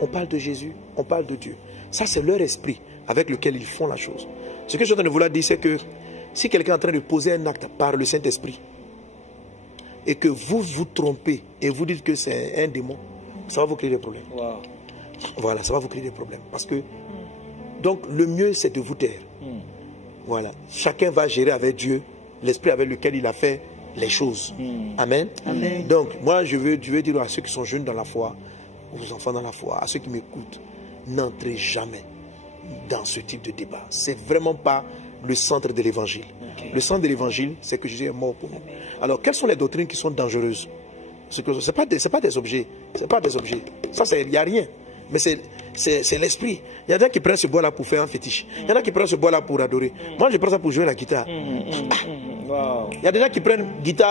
on parle de Jésus, on parle de Dieu. Ça, c'est leur esprit avec lequel ils font la chose. Ce que je suis en train de vouloir dire, c'est que si quelqu'un est en train de poser un acte par le Saint-Esprit et que vous vous trompez et vous dites que c'est un démon, ça va vous créer des problèmes. Wow. Voilà, ça va vous créer des problèmes. Parce que, donc, le mieux, c'est de vous taire. Voilà. Chacun va gérer avec Dieu l'esprit avec lequel il a fait les choses. Amen. Amen. Donc, moi, je veux dire à ceux qui sont jeunes dans la foi, aux enfants dans la foi, à ceux qui m'écoutent, n'entrez jamais dans ce type de débat. C'est vraiment pas le centre de l'évangile. Okay. Le centre de l'évangile, c'est que Jésus est mort pour nous. Alors, quelles sont les doctrines qui sont dangereuses? C'est pas des objets. C'est pas des objets. Ça, il n'y a rien. Mais c'est l'esprit. Il y en a qui prennent ce bois-là pour faire un fétiche. Il y en a qui prennent ce bois-là pour adorer. Moi, je prends ça pour jouer la guitare. Wow. Il y a des gens qui prennent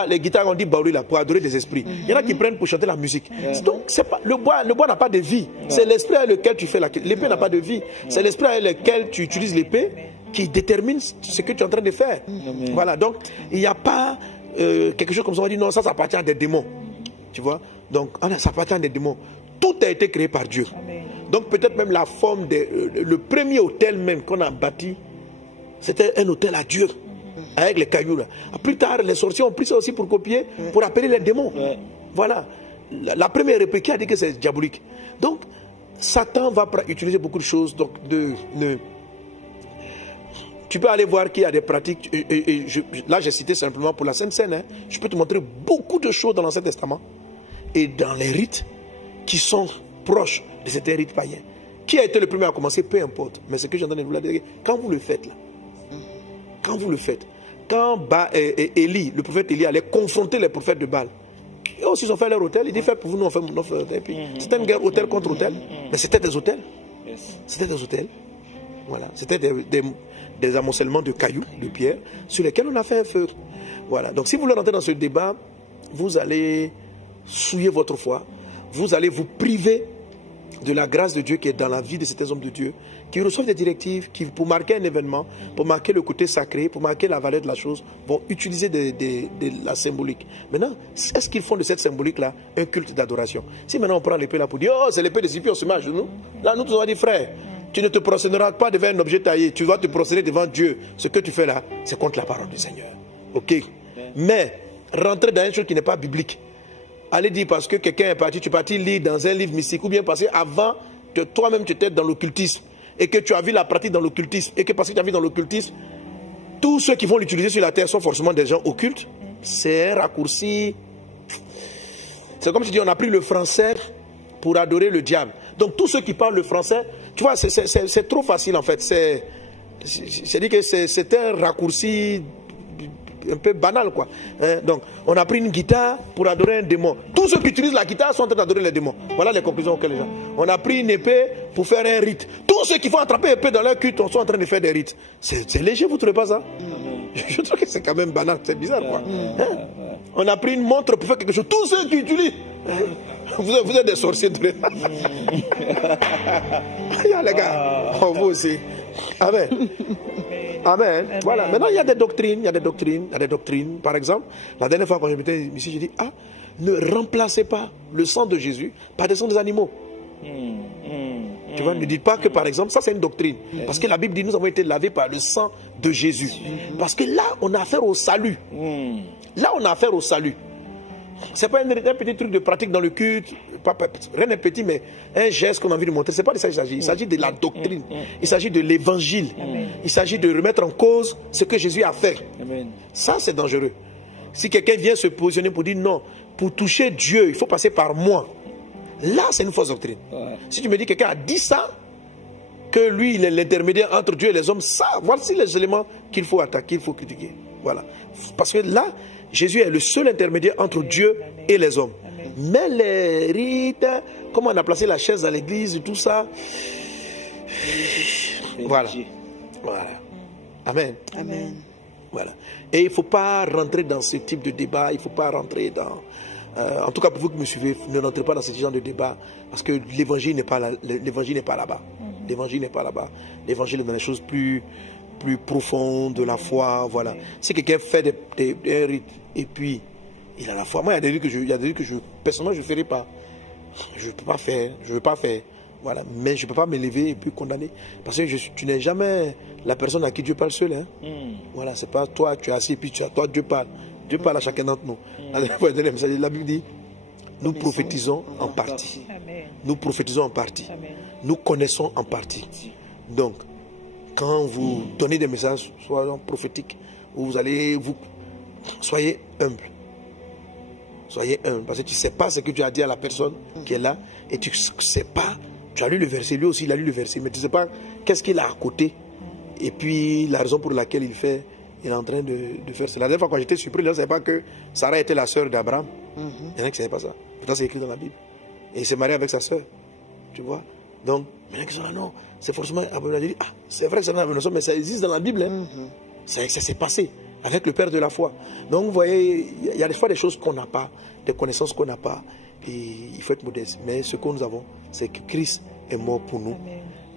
les guitares, on dit baouli là, pour adorer des esprits. Il y en a qui prennent pour chanter la musique. Donc, pas, le bois n'a pas de vie. C'est l'esprit avec lequel tu fais l'épée n'a pas de vie. C'est l'esprit avec lequel tu utilises l'épée qui détermine ce que tu es en train de faire. Voilà, donc, il n'y a pas quelque chose comme ça, on dit non, ça appartient à des démons. Tu vois? Donc, ça appartient à des démons. Tout a été créé par Dieu. Amen. Donc peut-être même la forme, le premier hôtel même qu'on a bâti, c'était un hôtel à Dieu, avec les cailloux là. Plus tard, les sorciers ont pris ça aussi pour copier, pour appeler les démons. Voilà. La première réplique qui a dit que c'est diabolique. Donc, Satan va utiliser beaucoup de choses. Donc, tu peux aller voir qu'il y a des pratiques. Là, j'ai cité simplement pour la Sainte Seine. Hein, je peux te montrer beaucoup de choses dans l'Ancien Testament et dans les rites qui sont proches de certains rites païens. Qui a été le premier à commencer, peu importe. Mais ce que j'entends de vous dire, quand vous le faites là, quand vous le faites, quand Élie, le prophète Élie allait confronter les prophètes de Baal, eux aussi ils ont fait leur hôtel, ils disent faites pour vous, nous on fait notre hôtel. C'était une guerre hôtel contre hôtel, mais c'était des hôtels. C'était des hôtels. Voilà, c'était des amoncellements de cailloux, de pierres, sur lesquels on a fait un feu. Voilà, donc si vous voulez rentrer dans ce débat, vous allez souiller votre foi. Vous allez vous priver de la grâce de Dieu qui est dans la vie de certains hommes de Dieu, qui reçoivent des directives, qui, pour marquer un événement, pour marquer le côté sacré, pour marquer la valeur de la chose, vont utiliser de la symbolique. Maintenant, est-ce qu'ils font de cette symbolique-là un culte d'adoration? Si maintenant on prend l'épée là pour dire, oh, c'est l'épée des Scipions, on se met à genoux, là nous on va dire, frère, tu ne te prosterneras pas devant un objet taillé, tu vas te prosterner devant Dieu. Ce que tu fais là, c'est contre la parole du Seigneur. Ok? Mais, rentrer dans une chose qui n'est pas biblique, allez dire parce que quelqu'un est parti, tu es parti lire dans un livre mystique, ou bien parce qu'avant, toi-même tu étais dans l'occultisme, et que tu as vu la pratique dans l'occultisme, et que parce que tu as vu dans l'occultisme, tous ceux qui vont l'utiliser sur la terre sont forcément des gens occultes. C'est un raccourci. C'est comme si on a pris le français pour adorer le diable. Donc tous ceux qui parlent le français, tu vois, c'est trop facile en fait. C'est-à-dire que c'est un raccourci un peu banal quoi. Hein? Donc on a pris une guitare pour adorer un démon. Tous ceux qui utilisent la guitare sont en train d'adorer les démons. Voilà les conclusions auxquelles les gens. On a pris une épée pour faire un rite. Tous ceux qui vont attraper épée dans leur culte sont en train de faire des rites. C'est léger, vous ne trouvez pas ça? Je trouve que c'est quand même banal, c'est bizarre quoi. Hein? On a pris une montre pour faire quelque chose. Tous ceux qui utilisent. Vous êtes des sorciers de les gars, vous aussi. Amen. Amen. Voilà. Maintenant, il y a des doctrines. Par exemple, la dernière fois quand j'étais ici, j'ai dit, ne remplacez pas le sang de Jésus par des sangs des animaux. Tu vois, ne dites pas que, par exemple, ça c'est une doctrine. Parce que la Bible dit, nous avons été lavés par le sang de Jésus. Parce que là, on a affaire au salut. Là, on a affaire au salut. Ce n'est pas un petit truc de pratique dans le culte, rien de petit, mais un geste qu'on a envie de montrer. Ce n'est pas de ça qu'il s'agit. Il s'agit de la doctrine. Il s'agit de l'évangile. Il s'agit de remettre en cause ce que Jésus a fait. Amen. Ça, c'est dangereux. Si quelqu'un vient se positionner pour dire non, pour toucher Dieu, il faut passer par moi. Là, c'est une fausse doctrine. Si tu me dis que quelqu'un a dit ça, que lui, il est l'intermédiaire entre Dieu et les hommes, ça, voici les éléments qu'il faut attaquer, il faut critiquer. Voilà. Parce que là, Jésus est le seul intermédiaire entre Dieu et les hommes. Mais les rites, comment on a placé la chaise dans l'église, tout ça. Voilà. Amen. Amen. Voilà. Et il ne faut pas rentrer dans ce type de débat. Il ne faut pas rentrer dans... en tout cas, pour vous qui me suivez, ne rentrez pas dans ce genre de débat. Parce que l'évangile n'est pas là-bas. L'évangile n'est pas là-bas. L'évangile est dans les choses plus profondes de la foi. Voilà. Si quelqu'un fait des rites et puis il a la foi. Moi, il y a des rites que personnellement, je ne ferai pas. Je ne peux pas faire. Je ne veux pas faire. Voilà. Mais je ne peux pas me lever et puis condamner. Parce que tu n'es jamais la personne à qui Dieu parle seul. Hein. Voilà, c'est pas toi, tu es assis et puis toi, Dieu parle. Dieu parle à chacun d'entre nous. La Bible dit, nous prophétisons en partie. Nous prophétisons en partie. Nous connaissons en partie. Donc, quand vous donnez des messages, soyons prophétiques, soyez humble. Soyez humble, parce que tu ne sais pas ce que tu as dit à la personne qui est là, et tu ne sais pas, tu as lu le verset, lui aussi il a lu le verset, mais tu ne sais pas qu'est-ce qu'il a à côté, et puis la raison pour laquelle il est en train de faire cela. La dernière fois quand j'étais surpris, je ne savais pas que Sarah était la sœur d'Abraham. Il y en a qui ne savaient pas ça. Pourtant c'est écrit dans la Bible. Et il s'est marié avec sa sœur, tu vois. Donc, maintenant qu'ils sont là, non, c'est forcément Abraham. Ah, c'est vrai que c'est Abraham, mais ça existe dans la Bible. Hein. Ça s'est passé avec le Père de la foi. Donc, vous voyez, il y a des fois des choses qu'on n'a pas, des connaissances qu'on n'a pas, et il faut être modeste. Mais ce que nous avons, c'est que Christ est mort pour nous,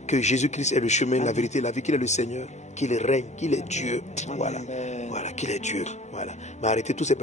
que Jésus-Christ est le chemin, la vérité, la vie, qu'il est le Seigneur, qu'il règne, qu'il est Dieu. Voilà, qu'il est Dieu. Voilà. Mais arrêtez tous ces